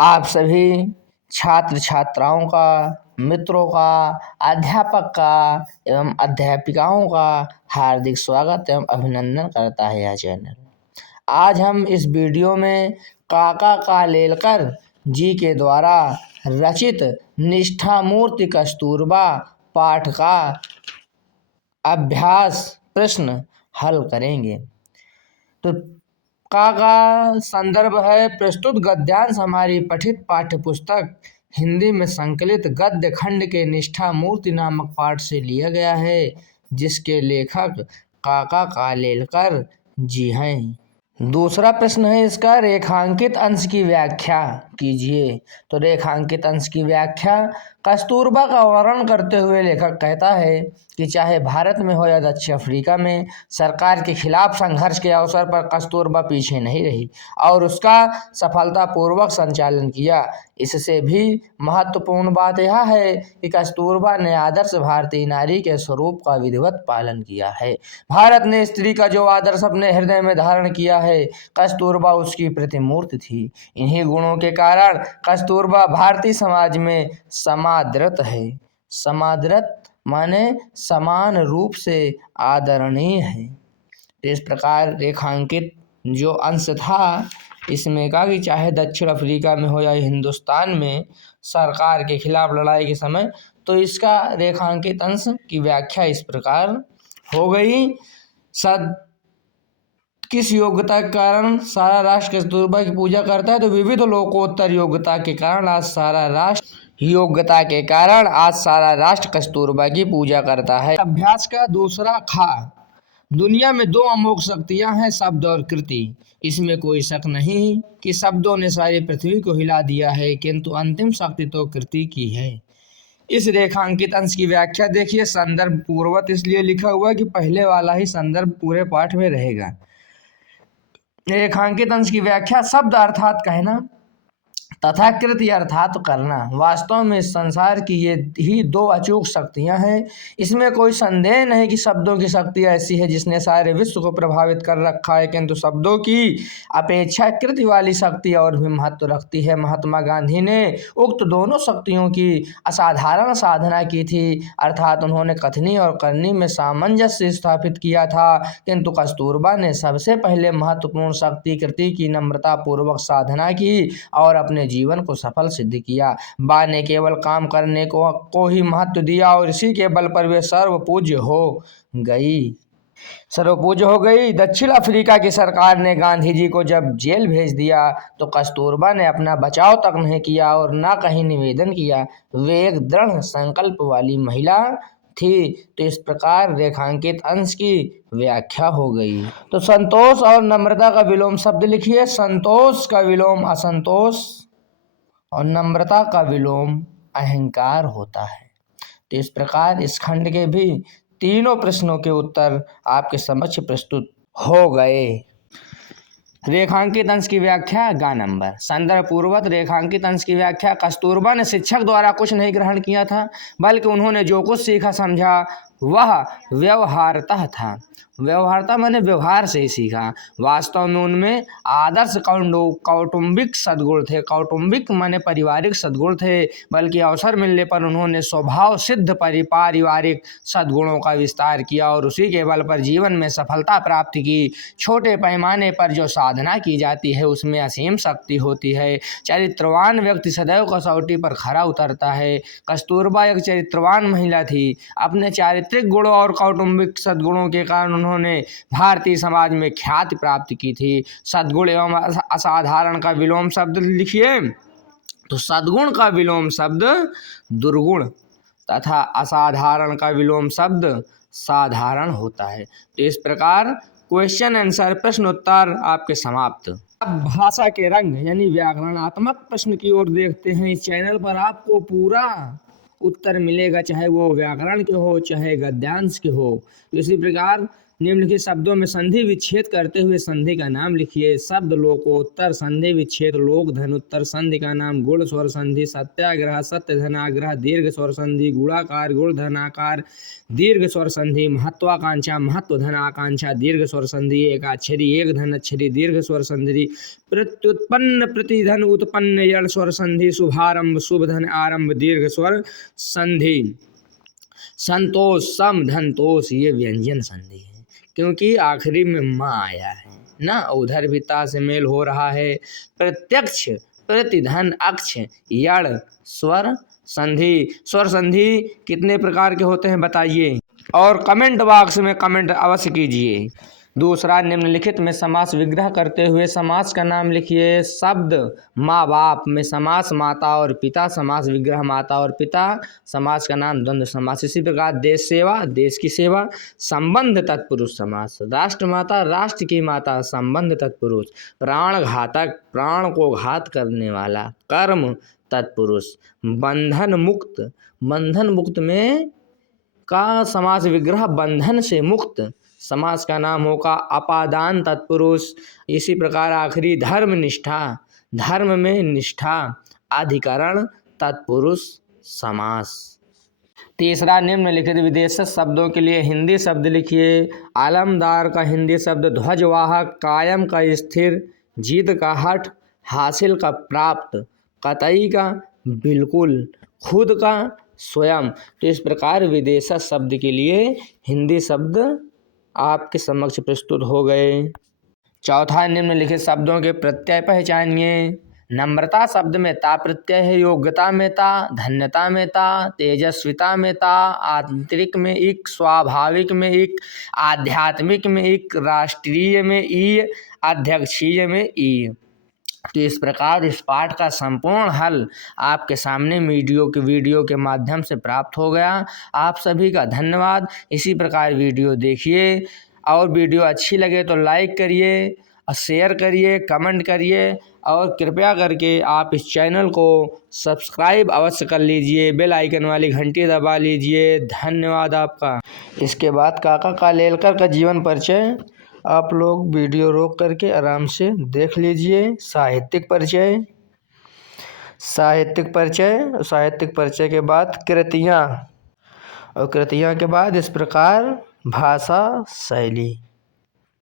आप सभी छात्र छात्राओं का, मित्रों का, अध्यापक का एवं अध्यापिकाओं का हार्दिक स्वागत एवं अभिनंदन करता है यह चैनल। आज हम इस वीडियो में काका कालेलकर जी के द्वारा रचित निष्ठा मूर्ति कस्तूरबा पाठ का अभ्यास प्रश्न हल करेंगे। तो का संदर्भ है प्रस्तुत गद्यांश हमारी पठित पाठ्य पुस्तक हिंदी में संकलित गद्य खंड के निष्ठा मूर्ति नामक पाठ से लिया गया है, जिसके लेखक काका कालेलकर जी हैं। दूसरा प्रश्न है इसका, रेखांकित अंश की व्याख्या कीजिए। तो रेखांकित अंश की व्याख्या, कस्तूरबा का वर्णन करते हुए लेखक कहता है कि चाहे भारत में हो या दक्षिण अफ्रीका में, सरकार के खिलाफ संघर्ष के अवसर पर कस्तूरबा पीछे नहीं रही और उसका सफलतापूर्वक संचालन किया। इससे भी महत्वपूर्ण बात यह है कि कस्तूरबा ने आदर्श भारतीय नारी के स्वरूप का विधिवत पालन किया है। भारत ने स्त्री का जो आदर्श अपने हृदय में धारण किया है, कस्तूरबा उसकी प्रतिमूर्ति थी। इन्हीं गुणों के कारण कस्तूरबा भारतीय समाज में समादृत है। समादृत माने समान रूप से आदरणीय है। तो इस प्रकार रेखांकित जो अंश था, इसमें कहा कि चाहे दक्षिण अफ्रीका में हो या हिंदुस्तान में सरकार के खिलाफ लड़ाई के समय, तो इसका रेखांकित अंश की व्याख्या इस प्रकार हो गई। किस योग्यता के कारण सारा राष्ट्र कस्तूरबा की पूजा करता है? तो विविध लोकोत्तर योग्यता के कारण आज सारा राष्ट्र कस्तूरबा की पूजा करता है। अभ्यास का दूसरा खा, दुनिया में दो अमोघ शक्तियां हैं, शब्द और कृति। इसमें कोई शक नहीं कि शब्दों ने सारी पृथ्वी को हिला दिया है, किंतु अंतिम शक्ति तो कृति की है। इस रेखांकित अंश की व्याख्या देखिए, संदर्भ पूर्ववत इसलिए लिखा हुआ है कि पहले वाला ही संदर्भ पूरे पाठ में रहेगा। रेखांकित अंश की व्याख्या, शब्द अर्थात कहना तथा कृति अर्थात करना। वास्तव में इस संसार की ये ही दो अचूक शक्तियां हैं। इसमें कोई संदेह नहीं कि शब्दों की शक्ति ऐसी है जिसने सारे विश्व को प्रभावित कर रखा है, किंतु शब्दों की अपेक्षा कृति वाली शक्ति और भी महत्व रखती है। महात्मा गांधी ने उक्त दोनों शक्तियों की असाधारण साधना की थी, अर्थात उन्होंने कथनी और करनी में सामंजस्य स्थापित किया था, किंतु कस्तूरबा ने सबसे पहले महत्वपूर्ण शक्ति कृति की नम्रता पूर्वक साधना की और अपने जीवन को सफल सिद्ध किया। बा ने केवल काम करने को ही महत्व दिया और इसी के बल पर वे सर्वपूज्य हो गई। दक्षिण अफ्रीका की सरकार ने गांधी जी को जब जेल भेज दिया, तो कस्तूरबा ने अपना बचाव तक नहीं किया और न कहीं निवेदन किया। वे एक दृढ़ संकल्प वाली महिला थी। तो इस प्रकार रेखांकित अंश की व्याख्या हो गई। तो संतोष और नम्रता का विलोम शब्द लिखिए। संतोष का विलोम असंतोष और नम्रता का विलोम अहंकार होता है। तो इस प्रकार इस खंड के भी तीनों प्रश्नों के उत्तर आपके समक्ष प्रस्तुत हो गए। रेखांकित अंश की व्याख्या गा नंबर। संदर्भ पूर्वक रेखांकित अंश की व्याख्या, कस्तूरबा ने शिक्षक द्वारा कुछ नहीं ग्रहण किया था, बल्कि उन्होंने जो कुछ सीखा समझा वह व्यवहारतः था। व्यवहारता माने व्यवहार से ही सीखा। वास्तव में उनमें आदर्श कौटुंबिक सद्गुण थे। कौटुंबिक माने पारिवारिक सद्गुण थे, बल्कि अवसर मिलने पर उन्होंने स्वभाव सिद्ध पारिवारिक सद्गुणों का विस्तार किया और उसी के बल पर जीवन में सफलता प्राप्त की। छोटे पैमाने पर जो साधना की जाती है उसमें असीम शक्ति होती है। चरित्रवान व्यक्ति सदैव कसौटी पर खरा उतरता है। कस्तूरबा एक चरित्रवान महिला थी। अपने चारित्रिक गुणों और कौटुंबिक सद्गुणों के कारण उन्होंने भारतीय समाज में ख्याति प्राप्त की थी। सद्गुण एवं असाधारण का विलोम शब्द लिखिए। तो सद्गुण का विलोम शब्द दुर्गुण तथा असाधारण का विलोम शब्द साधारण होता है। तो इस प्रकार क्वेश्चन आंसर प्रश्न उत्तर आपके समाप्त। अब भाषा के रंग यानी व्याकरणात्मक प्रश्न की ओर देखते हैं। इस चैनल पर आपको पूरा उत्तर मिलेगा, चाहे वो व्याकरण के हो चाहे गद्यांश के हो। इसी प्रकार निम्नलिखित शब्दों में संधि विच्छेद करते हुए संधि का नाम लिखिए। शब्द लोकोत्तर संधि विच्छेद लोक धनुत्तर संधि का नाम गुण स्वर संधि। सत्याग्रह सत्य धनाग्रह दीर्घ स्वर संधि। गुणाकार गुण धनाकार दीर्घ स्वर संधि। महत्वाकांक्षा महत्व धन आकांक्षा दीर्घ स्वर संधि। एकाक्षरी एक धन अक्षरी दीर्घ स्वर संधि। प्रत्युत्पन्न प्रतिधन उत्पन्न यण स्वर संधि। शुभारंभ शुभ धन आरंभ दीर्घ स्वर संधि। संतोष सम धनतोष ये व्यंजन संधि है क्योंकि आखिरी में माँ आया है ना, उधर भी ता से मेल हो रहा है। प्रत्यक्ष प्रतिधन अक्ष यण स्वर संधि। स्वर संधि कितने प्रकार के होते हैं बताइए और कमेंट बॉक्स में कमेंट अवश्य कीजिए। दूसरा, निम्नलिखित में समास विग्रह करते हुए समास का नाम लिखिए। शब्द माँ बाप में समास माता और पिता। समास विग्रह माता और पिता। समास का नाम द्वंद्व समास। इसी प्रकार देश सेवा देश की सेवा। संबंध तत्पुरुष समास। राष्ट्र माता राष्ट्र की माता संबंध तत्पुरुष। प्राण घातक प्राण को घात करने वाला कर्म तत्पुरुष। बंधन मुक्त में का समास विग्रह बंधन से मुक्त। समास का नाम होगा अपादान तत्पुरुष। इसी प्रकार आखिरी धर्म निष्ठा धर्म में निष्ठा अधिकरण तत्पुरुष समास। तीसरा, निम्नलिखित विदेशज शब्दों के लिए हिंदी शब्द लिखिए। आलमदार का हिंदी शब्द ध्वजवाहक। कायम का स्थिर। जीत का हठ। हासिल का प्राप्त। कतई का बिल्कुल। खुद का स्वयं। तो इस प्रकार विदेशज शब्द के लिए हिंदी शब्द आपके समक्ष प्रस्तुत हो गए। चौथा, निम्नलिखित शब्दों के प्रत्यय पहचानिए। नम्रता शब्द में ता प्रत्यय है। योग्यता में ता। धन्यता में ता। तेजस्विता में ता। आंतरिक में इक। स्वाभाविक में इक। आध्यात्मिक में इक। राष्ट्रीय में ई। अध्यक्षीय में ई। तो इस प्रकार इस पाठ का संपूर्ण हल आपके सामने वीडियो के माध्यम से प्राप्त हो गया। आप सभी का धन्यवाद। इसी प्रकार वीडियो देखिए और वीडियो अच्छी लगे तो लाइक करिए और शेयर करिए, कमेंट करिए और कृपया करके आप इस चैनल को सब्सक्राइब अवश्य कर लीजिए। बेल आइकन वाली घंटी दबा लीजिए। धन्यवाद आपका। इसके बाद काका कालेलकर का जीवन परिचय आप लोग वीडियो रोक करके आराम से देख लीजिए। साहित्यिक परिचय के बाद कृतियाँ और कृतियाँ के बाद इस प्रकार भाषा शैली।